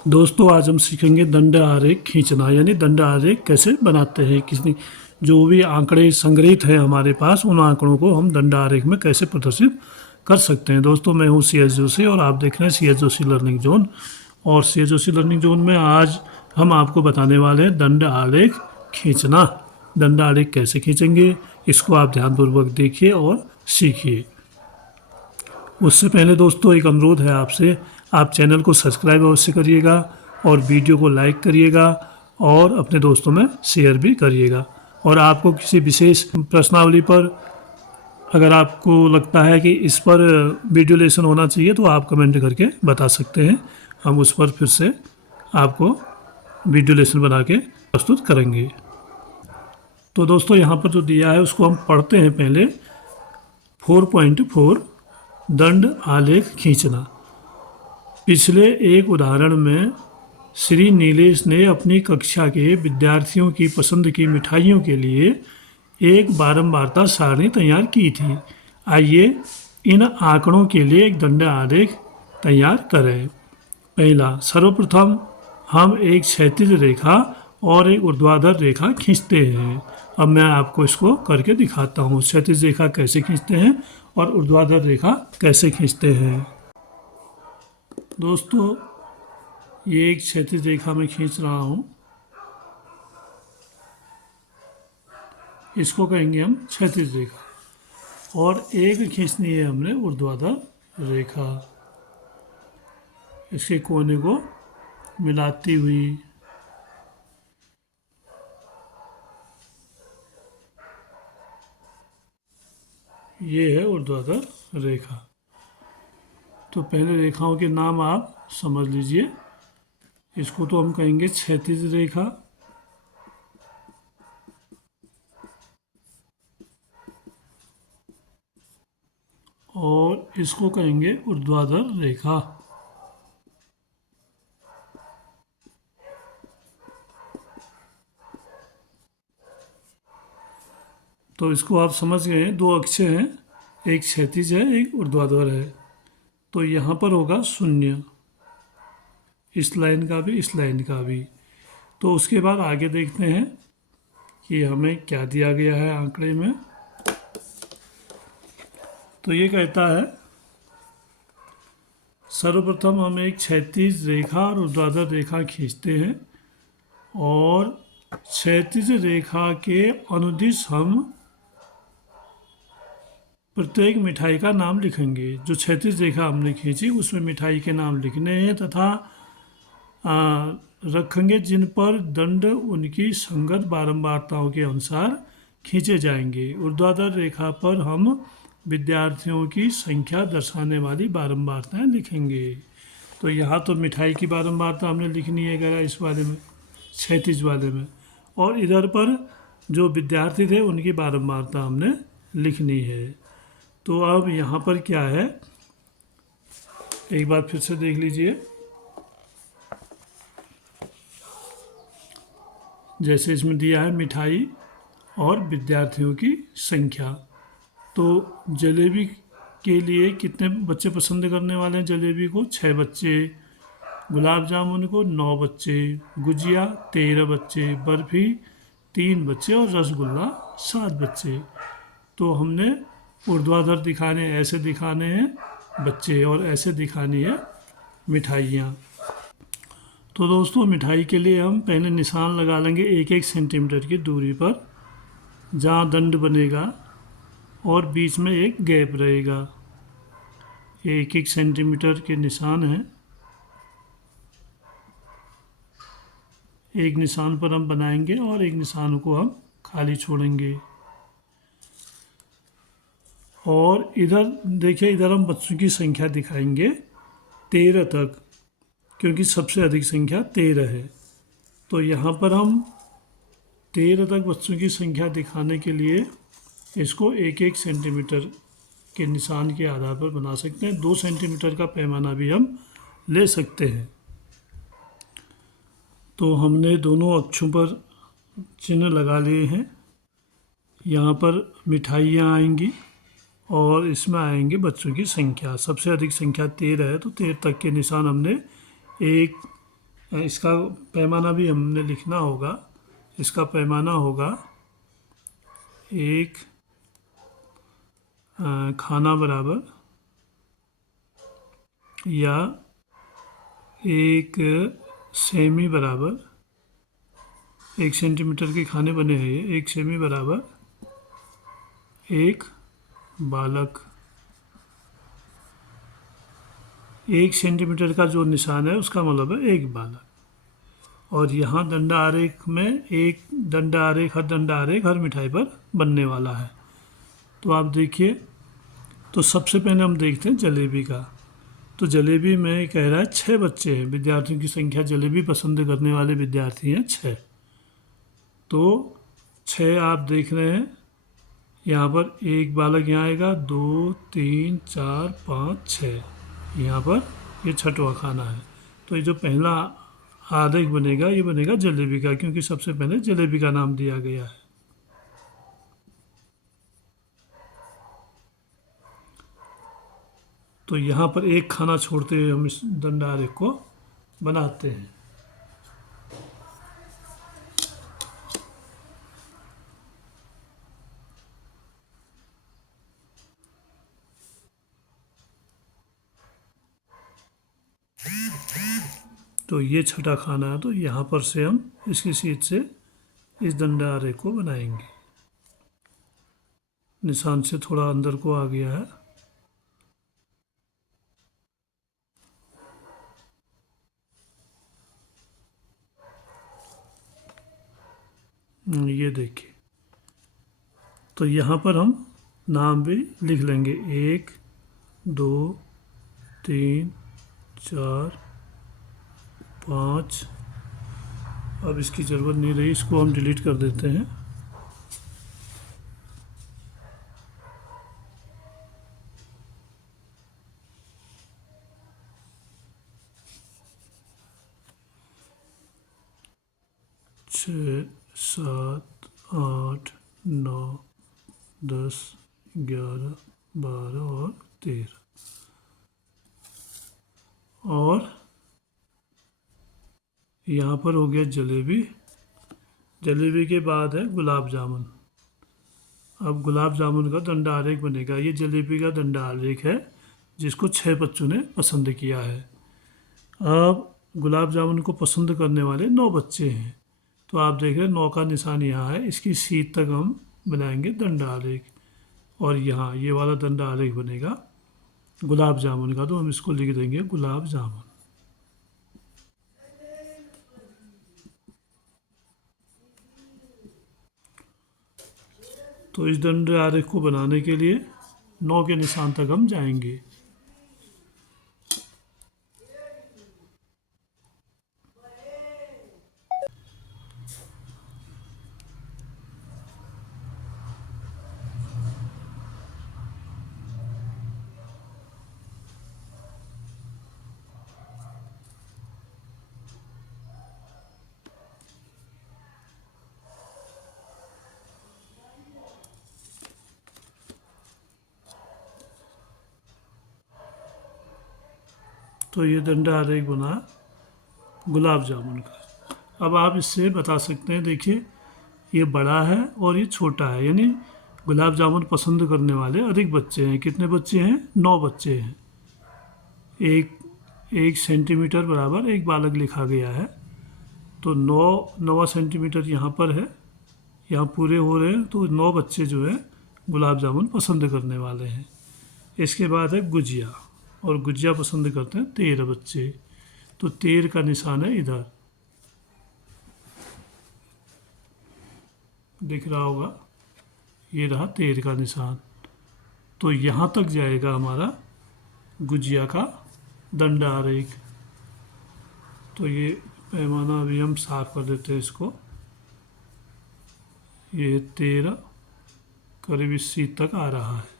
दोस्तों आज हम सीखेंगे दंड आरेख खींचना, यानी दंड आरेख कैसे बनाते हैं। किसी जो भी आंकड़े संग्रहित हैं हमारे पास, उन आंकड़ों को हम दंड आरेख में कैसे प्रदर्शित कर सकते हैं। दोस्तों मैं हूं सी एस जोशी और आप देख रहे हैं C S Joshi learning zone. और C S Joshi learning zone में आज हम आपको बताने वाले हैं दंड आरेख खींचना। दंड आरेख कैसे खींचेंगे, इसको आप ध्यानपूर्वक देखिए और सीखिए। उससे पहले दोस्तों एक अनुरोध है आपसे, आप चैनल को सब्सक्राइब अवश्य करिएगा और वीडियो को लाइक करिएगा और अपने दोस्तों में शेयर भी करिएगा। और आपको किसी विशेष प्रश्नावली पर अगर आपको लगता है कि इस पर वीडियो लेसन होना चाहिए तो आप कमेंट करके बता सकते हैं, हम उस पर फिर से आपको वीडियो लेसन बना के प्रस्तुत करेंगे। तो दोस्तों यहाँ पर जो दिया है उसको हम पढ़ते हैं पहले। 4.4 दंड आलेख खींचना। पिछले एक उदाहरण में श्री नीलेश ने अपनी कक्षा के विद्यार्थियों की पसंद की मिठाइयों के लिए एक बारंबारता सारणी तैयार की थी। आइए इन आंकड़ों के लिए एक दंड आलेख तैयार करें। पहला, सर्वप्रथम हम एक क्षैतिज रेखा और एक ऊर्ध्वाधर रेखा खींचते हैं। अब मैं आपको इसको करके दिखाता हूँ, क्षैतिज रेखा कैसे खींचते हैं और ऊर्ध्वाधर रेखा कैसे खींचते हैं। दोस्तों ये एक क्षैतिज रेखा में खींच रहा हूँ, इसको कहेंगे हम क्षैतिज रेखा। और एक खींचनी है हमने ऊर्ध्वाधर रेखा, इसके कोने को मिलाती हुई। ये है ऊर्ध्वाधर रेखा। तो पहले रेखाओं के नाम आप समझ लीजिए। इसको तो हम कहेंगे क्षैतिज रेखा, और इसको कहेंगे ऊर्ध्वाधर रेखा। तो इसको आप समझ गए हैं, दो अक्ष हैं, एक क्षैतिज है एक ऊर्ध्वाधर है। तो यहाँ पर होगा शून्य, इस लाइन का भी इस लाइन का भी। तो उसके बाद आगे देखते हैं कि हमें क्या दिया गया है आंकड़े में। तो ये कहता है सर्वप्रथम हम एक क्षैतिज रेखा और ऊर्ध्वाधर रेखा खींचते हैं और क्षैतिज रेखा के अनुदिश हम प्रत्येक मिठाई का नाम लिखेंगे। जो क्षैतिज रेखा हमने खींची उसमें मिठाई के नाम लिखने हैं तथा रखेंगे जिन पर दंड उनकी संगत बारंबारताओं के अनुसार खींचे जाएंगे। ऊर्ध्वाधर रेखा पर हम विद्यार्थियों की संख्या दर्शाने वाली बारंबारताएं लिखेंगे। तो यहाँ तो मिठाई की बारंबारता हमने लिखनी है अगर इस वाले में, क्षैतिज वाले में, और इधर पर जो विद्यार्थी थे उनकी बारंबारता हमने लिखनी है। तो अब यहाँ पर क्या है, एक बार फिर से देख लीजिए। जैसे इसमें दिया है मिठाई और विद्यार्थियों की संख्या। तो जलेबी के लिए कितने बच्चे पसंद करने वाले हैं जलेबी को? 6 बच्चे। गुलाब जामुन को 9 बच्चे, गुजिया 13 बच्चे, बर्फ़ी 3 बच्चे और रसगुल्ला 7 बच्चे। तो हमने ऊर्ध्वाधर दिखाने, ऐसे दिखाने हैं बच्चे और ऐसे दिखानी है मिठाइयाँ। तो दोस्तों मिठाई के लिए हम पहले निशान लगा लेंगे 1-1 सेंटीमीटर की दूरी पर, जहाँ दंड बनेगा और बीच में एक गैप रहेगा। 1-1 सेंटीमीटर के निशान हैं, एक निशान पर हम बनाएंगे और एक निशान को हम खाली छोड़ेंगे। और इधर देखिए, इधर हम बच्चों की संख्या दिखाएंगे 13 तक, क्योंकि सबसे अधिक संख्या 13 है। तो यहाँ पर हम 13 तक बच्चों की संख्या दिखाने के लिए इसको 1-1 सेंटीमीटर के निशान के आधार पर बना सकते हैं। 2 सेंटीमीटर का पैमाना भी हम ले सकते हैं। तो हमने दोनों अक्षों पर चिन्ह लगा लिए हैं। यहाँ पर मिठाइयाँ आएंगी और इसमें आएंगे बच्चों की संख्या। सबसे अधिक संख्या 13 है तो 13 तक के निशान हमने 1, इसका पैमाना भी हमने लिखना होगा। इसका पैमाना होगा एक खाना बराबर या एक सेमी बराबर, 1 सेंटीमीटर के खाने बने हैं ये, 1 सेमी बराबर एक बालक। 1 सेंटीमीटर का जो निशान है उसका मतलब है एक बालक। और यहाँ दंडा आरेख में एक दंडा आरेख, हर दंडा आरेख हर मिठाई पर बनने वाला है। तो आप देखिए, तो सबसे पहले हम देखते हैं जलेबी का। तो जलेबी में कह रहा है 6 बच्चे हैं, विद्यार्थियों की संख्या, जलेबी पसंद करने वाले विद्यार्थी हैं 6। तो 6 आप देख रहे हैं, यहाँ पर एक बालक यहाँ आएगा, 2 3 4 5 6, यहाँ पर ये छठवां खाना है। तो ये जो पहला आरेख बनेगा ये बनेगा जलेबी का, क्योंकि सबसे पहले जलेबी का नाम दिया गया है। तो यहाँ पर एक खाना छोड़ते हुए हम इस दंड आरेख को बनाते हैं। तो ये छठा खाना है, तो यहाँ पर से हम इसकी सीट से इस दंड आरेख को बनाएंगे। निशान से थोड़ा अंदर को आ गया है। ये देखिए, तो यहाँ पर हम नाम भी लिख लेंगे, 1 2 3 4 5। अब इसकी ज़रूरत नहीं रही, इसको हम डिलीट कर देते हैं। छः 7 8 9 10 11 12 और 13। और यहाँ पर हो गया जलेबी। जलेबी के बाद है गुलाब जामुन। अब गुलाब जामुन का दंडा आरेख बनेगा। ये जलेबी का दंडा आरेख है जिसको 6 बच्चों ने पसंद किया है। अब गुलाब जामुन को पसंद करने वाले 9 बच्चे हैं। तो आप देख रहे हैं 9 का निशान यहाँ है, इसकी सीट तक हम बनाएंगे दंडा आरेख। और यहाँ ये वाला दंडा आरेख बनेगा गुलाब जामुन का, तो हम इसको लिख देंगे गुलाब जामुन। तो इस दंड आरेख को बनाने के लिए 9 के निशान तक हम जाएंगे। तो ये दंडा आरेख बना गुलाब जामुन का। अब आप इससे बता सकते हैं, देखिए ये बड़ा है और ये छोटा है, यानी गुलाब जामुन पसंद करने वाले अधिक बच्चे हैं। कितने बच्चे हैं? 9 बच्चे हैं। एक 1 सेंटीमीटर बराबर एक बालक लिखा गया है। तो 9वां सेंटीमीटर यहाँ पर है, यहाँ पूरे हो रहे हैं। तो 9 बच्चे जो है गुलाब जामुन पसंद करने वाले हैं। इसके बाद है गुजिया, और गुजिया पसंद करते हैं 13 बच्चे। तो 13 का निशान है इधर, दिख रहा होगा, ये रहा 13 का निशान। तो यहाँ तक जाएगा हमारा गुजिया का दंड आरेख। तो ये पैमाना अभी हम साफ कर देते हैं इसको। ये 13 करीब इस सीट तक आ रहा है।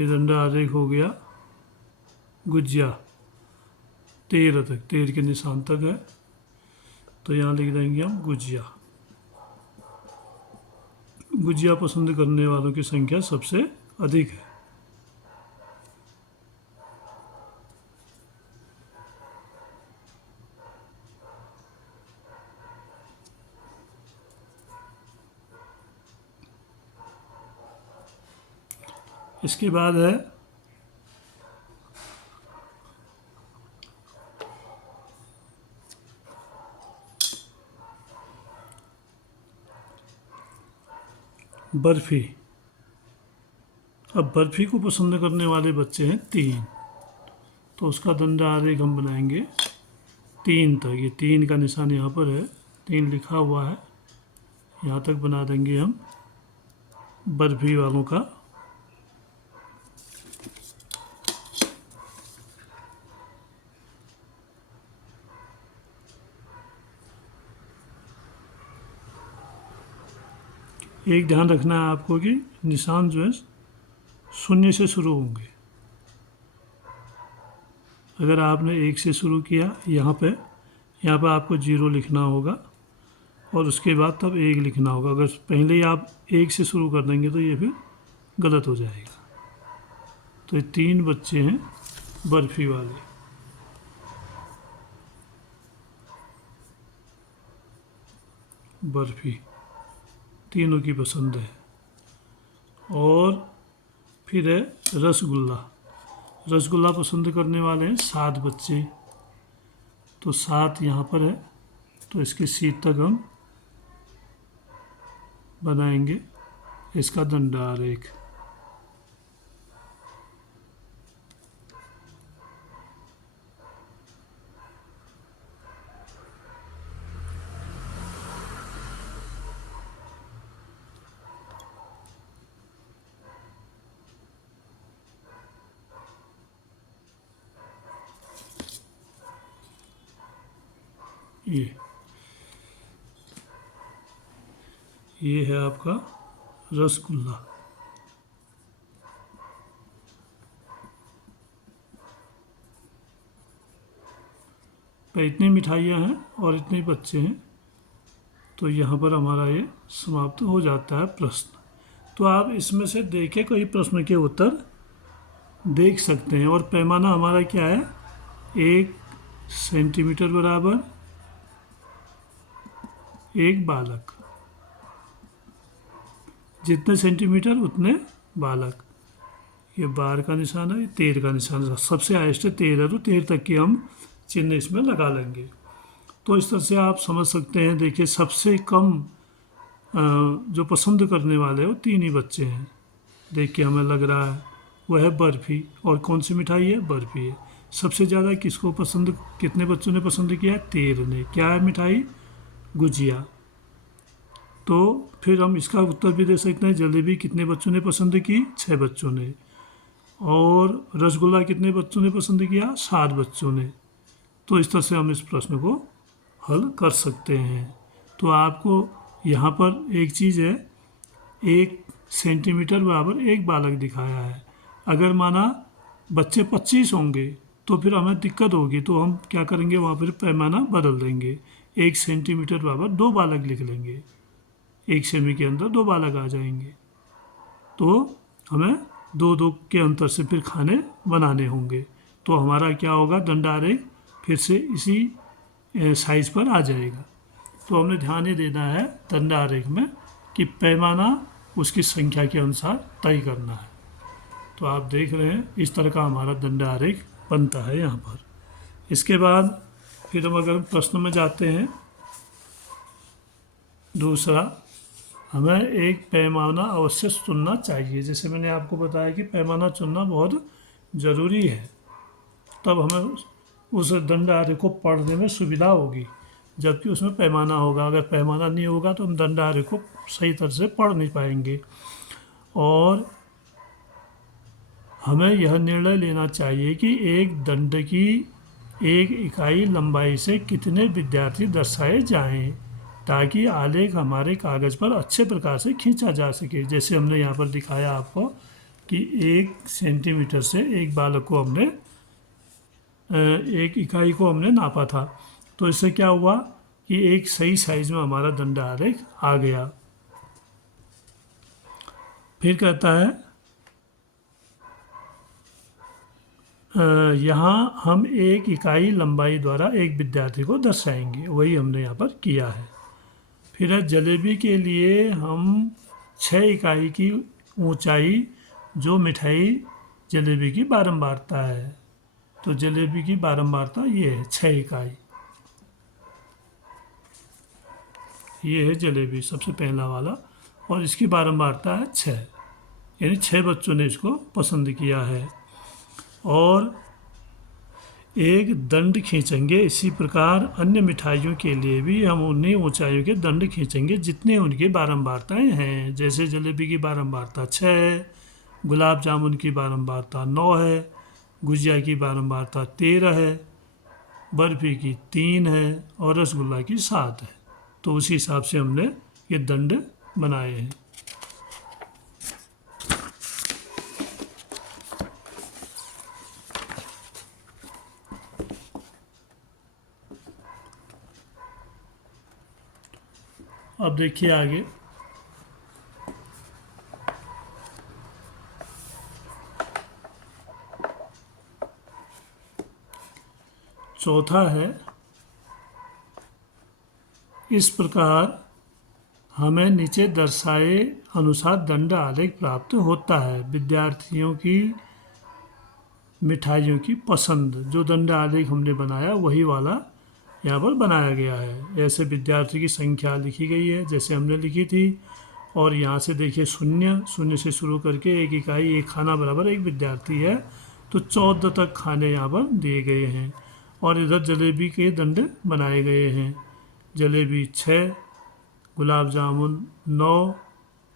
ये दंड आरेख हो गया गुजिया 13 तक, 13 के निशान तक है, तो यहाँ लिख देंगे हम गुजिया। गुजिया पसंद करने वालों की संख्या सबसे अधिक है। इसके बाद है बर्फी। अब बर्फी को पसंद करने वाले बच्चे हैं 3, तो उसका दंड आरेख हम बनाएंगे 3 तक। ये 3 का निशान यहाँ पर है, 3 लिखा हुआ है, यहाँ तक बना देंगे हम बर्फी वालों का। एक ध्यान रखना है आपको कि निशान जो है शून्य से शुरू होंगे। अगर आपने 1 से शुरू किया यहाँ पे आपको 0 लिखना होगा और उसके बाद तब 1 लिखना होगा। अगर पहले ही आप 1 से शुरू कर देंगे तो ये फिर गलत हो जाएगा। तो ये 3 बच्चे हैं बर्फी वाले। बर्फी तीनों की पसंद है। और फिर है रसगुल्ला। रसगुल्ला पसंद करने वाले हैं 7 बच्चे, तो 7 यहाँ पर है, तो इसके सीट तक हम बनाएंगे इसका दंड आरेख। ये है आपका रसगुल्ला। तो इतनी मिठाइयाँ हैं और इतने बच्चे हैं, तो यहाँ पर हमारा ये समाप्त हो जाता है प्रश्न। तो आप इसमें से देखे कोई प्रश्न के उत्तर देख सकते हैं। और पैमाना हमारा क्या है, 1 सेंटीमीटर बराबर 1 बालक। जितने सेंटीमीटर उतने बालक। ये 12 का निशान है, 13 का निशान है। सबसे हाइस्ट है 13, तो 13 तक की हम चिन्ह इसमें लगा लेंगे। तो इस तरह से आप समझ सकते हैं। देखिए सबसे कम जो पसंद करने वाले वो 3 ही बच्चे हैं। देख के हमें लग रहा है वह है बर्फ़ी। और कौन सी मिठाई है, बर्फ़ी है। सबसे ज़्यादा किसको पसंद, कितने बच्चों ने पसंद किया है, 13 ने। क्या है मिठाई, गुजिया। तो फिर हम इसका उत्तर भी दे सकते हैं, जलेबी कितने बच्चों ने पसंद की, 6 बच्चों ने। और रसगुल्ला कितने बच्चों ने पसंद किया, 7 बच्चों ने। तो इस तरह से हम इस प्रश्न को हल कर सकते हैं। तो आपको यहाँ पर एक चीज़ है, 1 सेंटीमीटर बराबर 1 बालक दिखाया है। अगर माना बच्चे 25 होंगे तो फिर हमें दिक्कत होगी, तो हम क्या करेंगे, वहाँ पर पैमाना बदल देंगे। 1 सेंटीमीटर बराबर 2 बालक लिख लेंगे। 1 सेमी के अंदर 2 बालक आ जाएंगे। तो हमें 2-2 के अंतर से फिर खाने बनाने होंगे। तो हमारा क्या होगा, दंड आरेख फिर से इसी साइज़ पर आ जाएगा। तो हमने ध्यान ये देना है दंड आरेख में कि पैमाना उसकी संख्या के अनुसार तय करना है। तो आप देख रहे हैं इस तरह का हमारा दंड आरेख बनता है यहाँ पर। इसके बाद फिर हम अगर प्रश्न में जाते हैं, दूसरा, हमें एक पैमाना अवश्य चुनना चाहिए। जैसे मैंने आपको बताया कि पैमाना चुनना बहुत ज़रूरी है, तब हमें उस दंड आरेख को पढ़ने में सुविधा होगी, जबकि उसमें पैमाना होगा। अगर पैमाना नहीं होगा तो हम दंड आरेख को सही तरह से पढ़ नहीं पाएंगे। और हमें यह निर्णय लेना चाहिए कि एक दंड की 1 इकाई लंबाई से कितने विद्यार्थी दर्शाए जाएं, ताकि आलेख हमारे कागज़ पर अच्छे प्रकार से खींचा जा सके। जैसे हमने यहाँ पर दिखाया आपको कि 1 सेंटीमीटर से एक बालक को हमने एक इकाई को हमने नापा था। तो इससे क्या हुआ कि एक सही साइज में हमारा दंड आरेख आ गया। फिर कहता है यहाँ हम एक इकाई लंबाई द्वारा एक विद्यार्थी को दर्शाएंगे, वही हमने यहाँ पर किया है। फिर है जलेबी के लिए हम 6 इकाई की ऊंचाई जो मिठाई जलेबी की बारंबारता है। तो जलेबी की बारंबारता ये है 6 इकाई। ये है जलेबी सबसे पहला वाला और इसकी बारंबारता है 6, यानी 6 बच्चों ने इसको पसंद किया है। और एक दंड खींचेंगे। इसी प्रकार अन्य मिठाइयों के लिए भी हम उन्हीं ऊंचाइयों के दंड खींचेंगे जितने उनकी बारंबारताएं हैं। जैसे जलेबी की बारंबारता 6 है, गुलाब जामुन की बारंबारता 9 है, गुजिया की बारंबारता 13 है, बर्फ़ी की 3 है और रसगुल्ला की 7 है। तो उसी हिसाब से हमने ये दंड बनाए हैं। अब देखिए आगे, चौथा है इस प्रकार हमें नीचे दर्शाए अनुसार दंड आलेख प्राप्त होता है। विद्यार्थियों की मिठाइयों की पसंद, जो दंड आलेख हमने बनाया वही वाला यहाँ पर बनाया गया है। ऐसे विद्यार्थी की संख्या लिखी गई है जैसे हमने लिखी थी। और यहाँ से देखिए शून्य से शुरू करके एक इकाई एक खाना बराबर एक विद्यार्थी है। तो 14 तक खाने यहाँ पर दिए गए हैं। और इधर जलेबी के दंड बनाए गए हैं। जलेबी 6, गुलाब जामुन 9,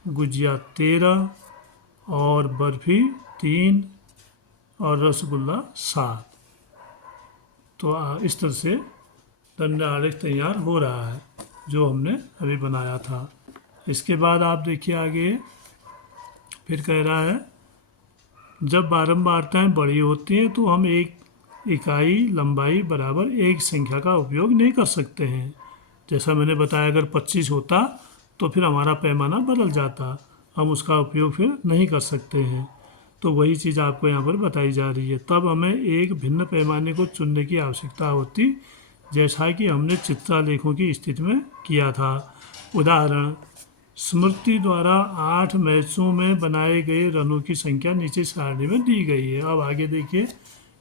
गुजिया 13 और बर्फ़ी 3 और रसगुल्ला 7। तो इस तरह से दंड आलेख तैयार हो रहा है जो हमने अभी बनाया था। इसके बाद आप देखिए आगे, फिर कह रहा है जब बारंबारताएं बड़ी होती हैं तो हम एक इकाई लंबाई बराबर एक संख्या का उपयोग नहीं कर सकते हैं। जैसा मैंने बताया, अगर 25 होता तो फिर हमारा पैमाना बदल जाता, हम उसका उपयोग फिर नहीं कर सकते हैं। तो वही चीज़ आपको यहाँ पर बताई जा रही है। तब हमें एक भिन्न पैमाने को चुनने की आवश्यकता होती, जैसा कि हमने चित्रालेखों की स्थिति में किया था। उदाहरण, स्मृति द्वारा 8 मैचों में बनाए गए रनों की संख्या नीचे सारणी में दी गई है। अब आगे देखिए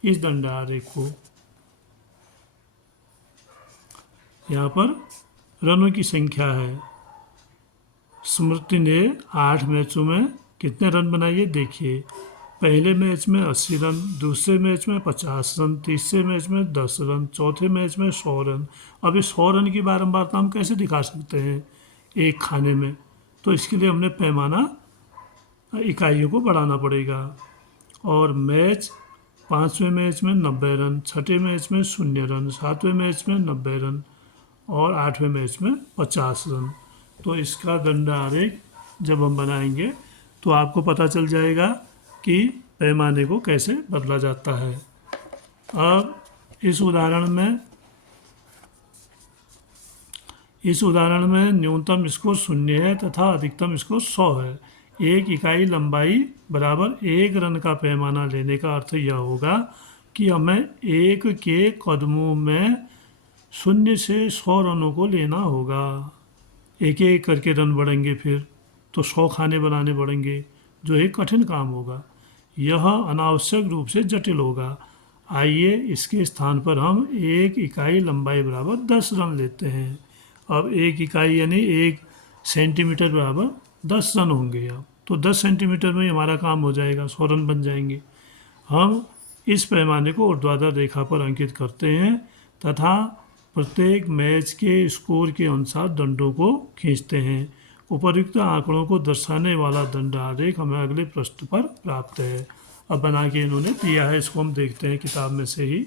इस दंड आरेख को। यहाँ पर रनों की संख्या है। स्मृति ने 8 मैचों में कितने रन बनाए देखिए। पहले मैच में 80 रन, दूसरे मैच में 50 रन, तीसरे मैच में 10 रन, चौथे मैच में 100 रन। अब इस 100 रन की बारंबारता हम कैसे दिखा सकते हैं एक खाने में? तो इसके लिए हमने पैमाना इकाइयों को बढ़ाना पड़ेगा। और मैच, 5वें मैच में 90 रन, 6ठे मैच में 0 रन, 7वें मैच में 90 रन और 8वें मैच में 50 रन। तो इसका दंड आरेख जब हम बनाएंगे तो आपको पता चल जाएगा कि पैमाने को कैसे बदला जाता है। अब इस उदाहरण में न्यूनतम स्कोर 0 है तथा अधिकतम स्कोर 100 है। एक इकाई लंबाई बराबर 1 रन का पैमाना लेने का अर्थ यह होगा कि हमें 1 के कदमों में 0 से 100 रनों को लेना होगा। एक एक करके रन बढ़ेंगे, फिर तो 100 खाने बनाने पड़ेंगे, जो एक कठिन काम होगा। यह अनावश्यक रूप से जटिल होगा। आइए इसके स्थान पर हम एक इकाई लंबाई बराबर 10 रन लेते हैं। अब एक इकाई यानी 1 सेंटीमीटर बराबर 10 रन होंगे। अब तो 10 सेंटीमीटर में ही हमारा काम हो जाएगा, 100 रन बन जाएंगे। हम इस पैमाने को ऊर्ध्वाधर रेखा पर अंकित करते हैं तथा प्रत्येक मैच के स्कोर के अनुसार दंडों को खींचते हैं। उपर्युक्त आंकड़ों को दर्शाने वाला दंड आरेख हमें अगले पृष्ठ पर प्राप्त है। अब बना के इन्होंने दिया है, इसको हम देखते हैं किताब में से ही।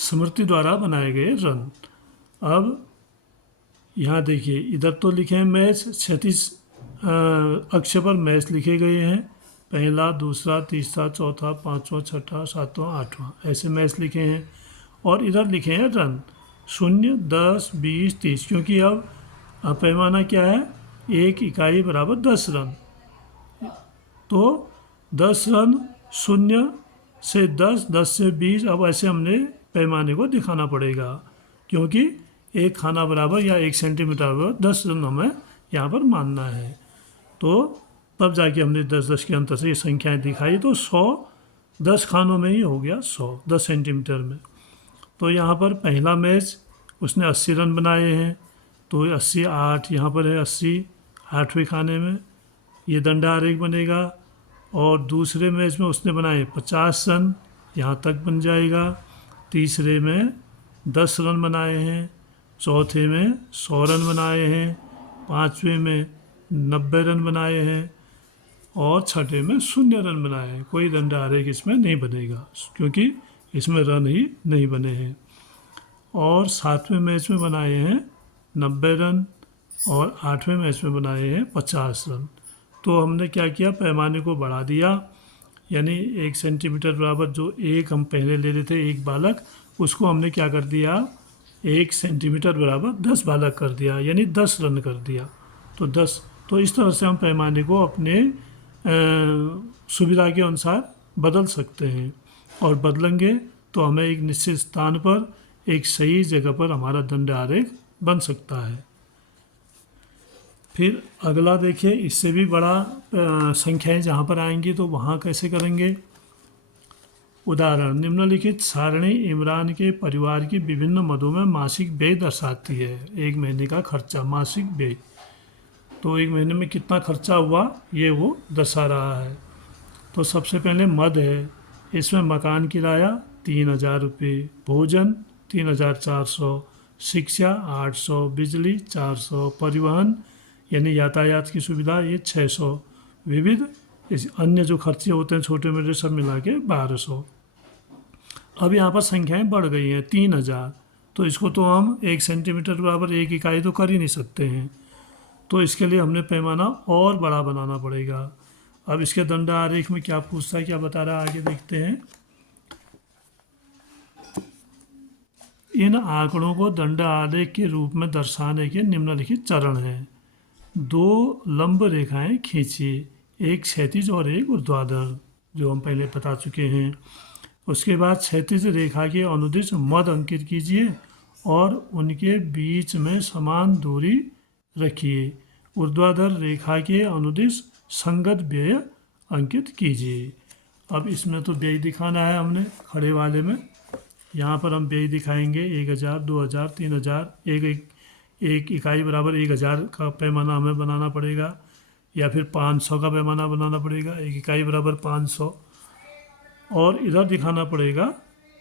स्मृति द्वारा बनाए गए रन। अब यहाँ देखिए, इधर तो लिखे हैं मैच, क्षैतिज अक्ष पर मैच लिखे गए हैं, पहला, दूसरा, तीसरा, चौथा, पाँचवा, छठा, सातवां, आठवां, ऐसे मैच लिखे हैं। और इधर लिखे हैं रन, 0, 10, 20, 30, क्योंकि अब पैमाना क्या है, 1 इकाई बराबर 10 रन। तो 10 रन, 0 से 10, 10 से 20, अब ऐसे हमने पैमाने को दिखाना पड़ेगा, क्योंकि एक खाना बराबर या 1 सेंटीमीटर बराबर 10 रन हमें यहाँ पर मानना है। तो तब जाके हमने 10-10 के अंतर से ये संख्याएं दिखाई, तो 100 10 खानों में ही हो गया, 100 10 सेंटीमीटर में। तो यहाँ पर पहला मैच उसने 80 रन बनाए हैं, तो 80, 8 यहाँ पर है, 80 8वें खाने में ये दंडा आरेख बनेगा। और दूसरे मैच में उसने बनाए 50 रन, यहाँ तक बन जाएगा। तीसरे में 10 रन बनाए हैं, चौथे में 100 रन बनाए हैं, पाँचवें में 90 रन बनाए हैं और छठे में 0 रन बनाए हैं। कोई दंडा आरेख इसमें नहीं बनेगा, क्योंकि इसमें रन ही नहीं बने हैं। और 7वें मैच में बनाए हैं 90 रन और 8वें मैच में बनाए हैं 50 रन। तो हमने क्या किया, पैमाने को बढ़ा दिया, यानी 1 सेंटीमीटर बराबर जो एक हम पहले ले रहे थे, एक बालक, उसको हमने क्या कर दिया, 1 सेंटीमीटर बराबर 10 बालक कर दिया, यानी 10 रन कर दिया। तो 10, तो इस तरह से हम पैमाने को अपने सुविधा के अनुसार बदल सकते हैं, और बदलेंगे तो हमें एक निश्चित स्थान पर एक सही जगह पर हमारा दंड आरेख बन सकता है। फिर अगला देखिए, इससे भी बड़ा संख्याएं जहाँ पर आएंगी तो वहाँ कैसे करेंगे। उदाहरण, निम्नलिखित सारणी इमरान के परिवार की विभिन्न मदों में मासिक व्यय दर्शाती है। एक महीने का खर्चा, मासिक व्यय, तो एक महीने में कितना खर्चा हुआ ये वो दर्शा रहा है। तो सबसे पहले मद है, इसमें मकान किराया 3,000 रुपये, भोजन 3,400, शिक्षा 800, बिजली 400, परिवहन यानी यातायात की सुविधा ये 600, विविध इस अन्य जो खर्चे होते हैं छोटे मोटे सब मिला के 1200। अब यहाँ पर संख्याएं बढ़ गई हैं 3,000, तो इसको तो हम 1 सेंटीमीटर बराबर 1 इकाई तो कर ही नहीं सकते हैं, तो इसके लिए हमने पैमाना और बड़ा बनाना पड़ेगा। अब इसके दंड आरेख में क्या पूछता है, क्या बता रहा है, आगे देखते हैं। इन आंकड़ों को दंड आरेख के रूप में दर्शाने के निम्नलिखित चरण हैं। 2 लंब रेखाएं खींचिए, एक क्षैतिज और एक ऊर्ध्वाधर, जो हम पहले बता चुके हैं। उसके बाद क्षैतिज रेखा के अनुदिश मद अंकित कीजिए और उनके बीच में समान दूरी रखिए। ऊर्ध्वाधर रेखा के अनुदिश संगत व्यय अंकित कीजिए। अब इसमें तो व्यय दिखाना है हमने खड़े वाले में, यहाँ पर हम व्यय दिखाएंगे 1,000, 2,000, 3,000, एक इकाई बराबर 1,000 का पैमाना हमें बनाना पड़ेगा, या फिर 500 का पैमाना बनाना पड़ेगा, एक इकाई बराबर 500। और इधर दिखाना पड़ेगा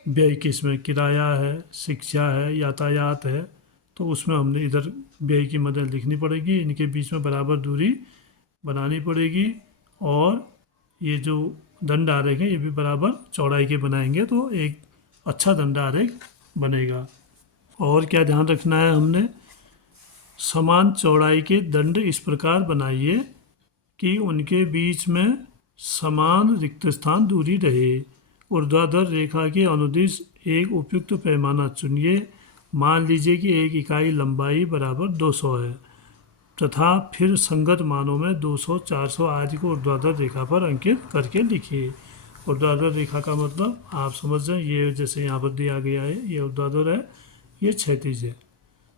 व्यय किसमें, किराया है, शिक्षा है, यातायात है, तो उसमें हमने इधर व्यय की मदद लिखनी पड़ेगी, इनके बीच में बराबर दूरी बनानी पड़ेगी। और ये जो दंड आरेख है ये भी बराबर चौड़ाई के बनाएंगे तो एक अच्छा दंड आरेख बनेगा। और क्या ध्यान रखना है हमने, समान चौड़ाई के दंड इस प्रकार बनाइए कि उनके बीच में समान रिक्त स्थान दूरी रहे। ऊर्ध्वाधर रेखा के अनुदिश एक उपयुक्त पैमाना चुनिए। मान लीजिए कि एक इकाई लंबाई बराबर 200 है तथा फिर संगत मानों में 200, 400 आदि को ऊर्ध्वाधर रेखा पर अंकित करके लिखिए। ऊर्ध्वाधर रेखा का मतलब आप समझ जाएं, ये जैसे यहाँ पर दिया गया है, ये ऊर्ध्वाधर है, ये क्षैतिज है।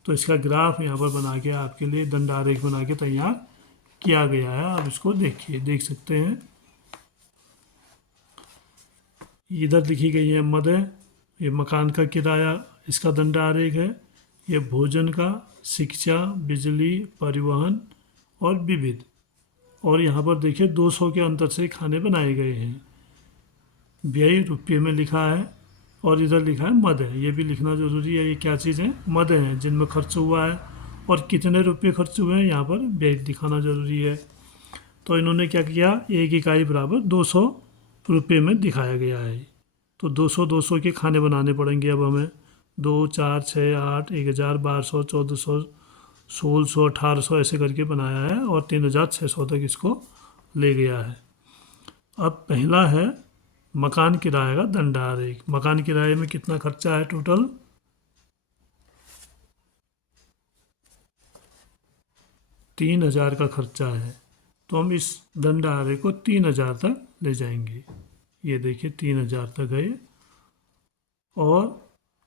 तो इसका ग्राफ यहाँ पर बना के आपके लिए दंड आरेख बना के तैयार किया गया है। आप इसको देखिए, देख सकते हैं। इधर लिखी गई है मद है, ये मकान का किराया, इसका दंड आरेख है। ये भोजन का, शिक्षा, बिजली, परिवहन और विविध। और यहाँ पर देखिए 200 के अंतर से खाने बनाए गए हैं। व्यय रुपये में लिखा है और इधर लिखा है मद है, ये भी लिखना ज़रूरी है। ये क्या चीज़ है, मद हैं जिनमें खर्च हुआ है और कितने रुपये खर्च हुए हैं यहाँ पर व्यय दिखाना ज़रूरी है। तो इन्होंने क्या किया, एक इकाई बराबर 200 रुपये में दिखाया गया है। तो 200 के खाने बनाने पड़ेंगे अब हमें। 2, 4, 6, 8, 1,000, 1200, 1,400, 1600 1800 ऐसे करके बनाया है और 3600 तक इसको ले गया है। अब पहला है मकान किराए का दंड आरेख। मकान किराए में कितना खर्चा है टोटल? 3000 का खर्चा है। तो हम इस दंड आरेख को 3000 तक ले जाएंगे। ये देखिए 3000 तक है और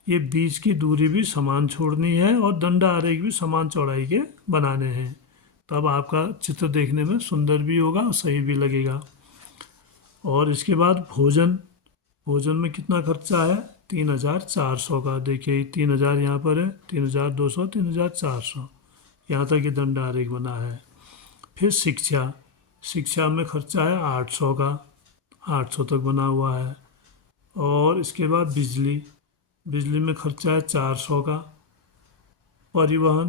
ये बीच की दूरी भी समान छोड़नी है और दंड आरेख भी समान चौड़ाई के बनाने हैं। तब आपका चित्र देखने में सुंदर भी होगा और सही भी लगेगा। और इसके बाद भोजन। भोजन में कितना खर्चा है? 3400 का। देखिए 3000 यहाँ पर है, 3200, 3400, यहाँ तक ये दंड आरेख बना है। फिर शिक्षा। शिक्षा में खर्चा है 800 का, 800 तक बना हुआ है। और इसके बाद बिजली। बिजली में खर्चा है 400 का। परिवहन।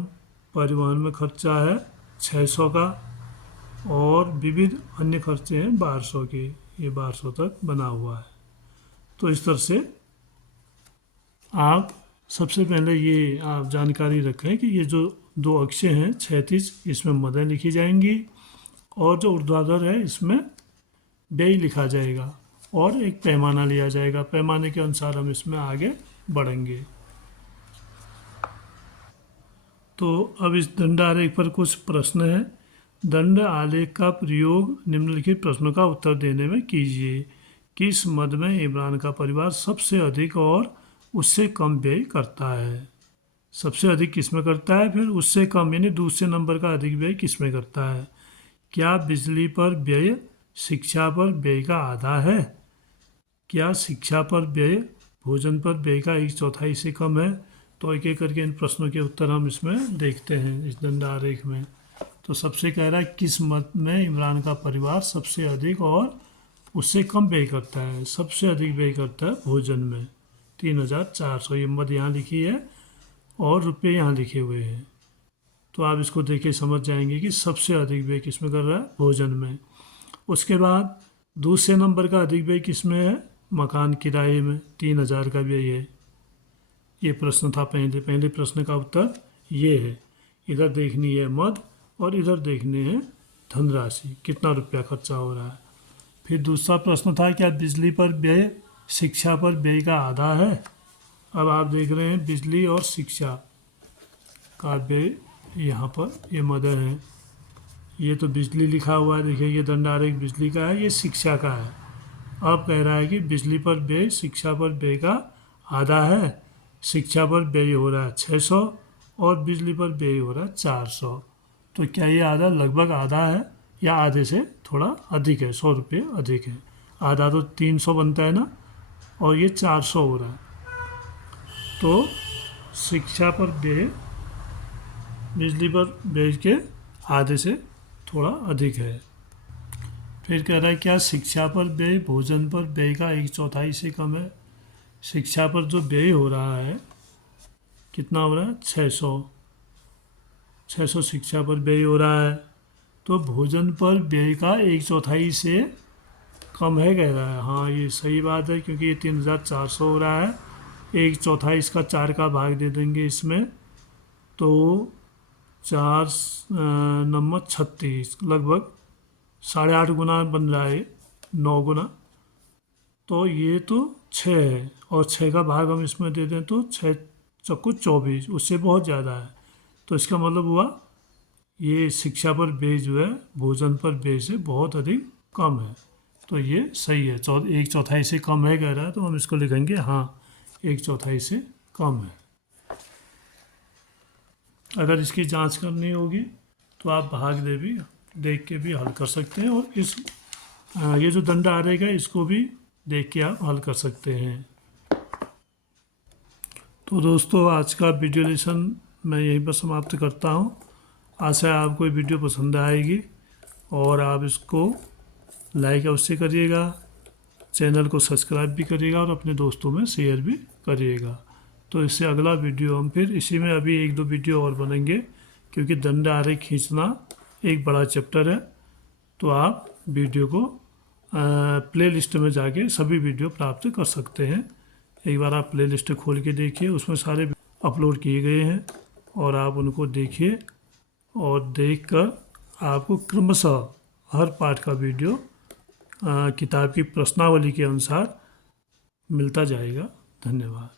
परिवहन में खर्चा है 600 का। और विविध अन्य खर्चे हैं 1200 के। ये 1200 तक बना हुआ है। तो इस तरह से आप सबसे पहले ये आप जानकारी रखें कि ये जो दो अक्षे हैं क्षैतिज, इसमें मदें लिखी जाएंगी और जो ऊर्ध्वाधर है इसमें व्यय लिखा जाएगा और एक पैमाना लिया जाएगा। पैमाने के अनुसार हम इसमें आगे बढ़ेंगे। तो अब इस दंड आरेख पर कुछ प्रश्न हैं। दंड आलेख का प्रयोग निम्नलिखित प्रश्नों का उत्तर देने में कीजिए। किस मद में इमरान का परिवार सबसे अधिक और उससे कम व्यय करता है? सबसे अधिक किस में करता है, फिर उससे कम यानी दूसरे नंबर का अधिक व्यय किस में करता है? क्या बिजली पर व्यय शिक्षा पर व्यय का आधा है? क्या शिक्षा पर व्यय भोजन पर व्यय का 1/4 से कम है? तो एक एक करके इन प्रश्नों के उत्तर हम इसमें देखते हैं इस दंड आरेख में। तो सबसे कह रहा है किस मद में इमरान का परिवार सबसे अधिक और उससे कम व्यय करता है? सबसे अधिक व्यय करता है भोजन में, 3400। ये मद यहाँ लिखी है और रुपये यहाँ लिखे हुए हैं। तो आप इसको देख के समझ जाएंगे कि सबसे अधिक व्यय किस में कर रहा है? भोजन में। उसके बाद दूसरे नंबर का अधिक व्यय किस में है? मकान किराए में, 3000 का व्यय है। ये प्रश्न था पहले प्रश्न का उत्तर ये है। इधर देखनी है मद और इधर देखने हैं धनराशि, कितना रुपया खर्चा हो रहा है। फिर दूसरा प्रश्न था क्या बिजली पर व्यय शिक्षा पर व्यय का आधा है? अब आप देख रहे हैं बिजली और शिक्षा का व्यय यहाँ पर ये मद है। ये तो बिजली लिखा हुआ है, देखिए ये दंड आरेख बिजली का है, ये शिक्षा का है। अब कह रहा है कि बिजली पर व्यय शिक्षा पर व्यय का आधा है। शिक्षा पर व्यय हो रहा है 600 और बिजली पर व्यय हो रहा है 400। तो क्या ये आधा लगभग आधा है या आधे से थोड़ा अधिक है? 100 रुपये अधिक है। आधा तो 300 बनता है ना, और ये 400 हो रहा है। तो शिक्षा पर व्यय बिजली पर व्यय के आधे से थोड़ा अधिक है। फिर कह रहा है क्या शिक्षा पर व्यय भोजन पर व्यय का 1/4 से कम है? शिक्षा पर जो व्यय हो रहा है कितना हो रहा है? 600 शिक्षा पर व्यय हो रहा है। तो भोजन पर व्यय का 1/4 से कम है कह रहा है। हाँ ये सही बात है, क्योंकि ये 3400 हो रहा है। 1/4 इसका 4 का भाग दे देंगे इसमें, तो 4 नंबर 36, लगभग 8.5 गुना बन रहा है, 9 गुना। तो ये तो 6 है और 6 का भाग हम इसमें दे दें तो 6 चक्कू 24, उससे बहुत ज़्यादा है। तो इसका मतलब हुआ ये शिक्षा पर व्यय जो है भोजन पर व्यय से बहुत अधिक कम है। तो ये सही है, 1/4 से कम है कह रहा है, तो हम इसको लिखेंगे हाँ 1/4 से कम है। अगर इसकी जांच करनी होगी तो आप भाग देख के भी हल कर सकते हैं, और ये जो दंड आरेख है इसको भी देख के आप हल कर सकते हैं। तो दोस्तों आज का वीडियो लेसन मैं यहीं पर समाप्त करता हूँ। आशा है आपको ये वीडियो पसंद आएगी और आप इसको लाइक अवश्य करिएगा, चैनल को सब्सक्राइब भी करिएगा और अपने दोस्तों में शेयर भी करिएगा। तो इससे अगला वीडियो हम फिर इसी में अभी 1-2 वीडियो और बनेंगे, क्योंकि दंड आरेख खींचना एक बड़ा चैप्टर है। तो आप वीडियो को प्ले लिस्ट में जाके सभी वीडियो प्राप्त कर सकते हैं। एक बार आप प्ले लिस्ट खोल के देखिए, उसमें सारे अपलोड किए गए हैं और आप उनको देखिए और देखकर आपको क्रमशः हर पाठ का वीडियो किताब की प्रश्नावली के अनुसार मिलता जाएगा। धन्यवाद।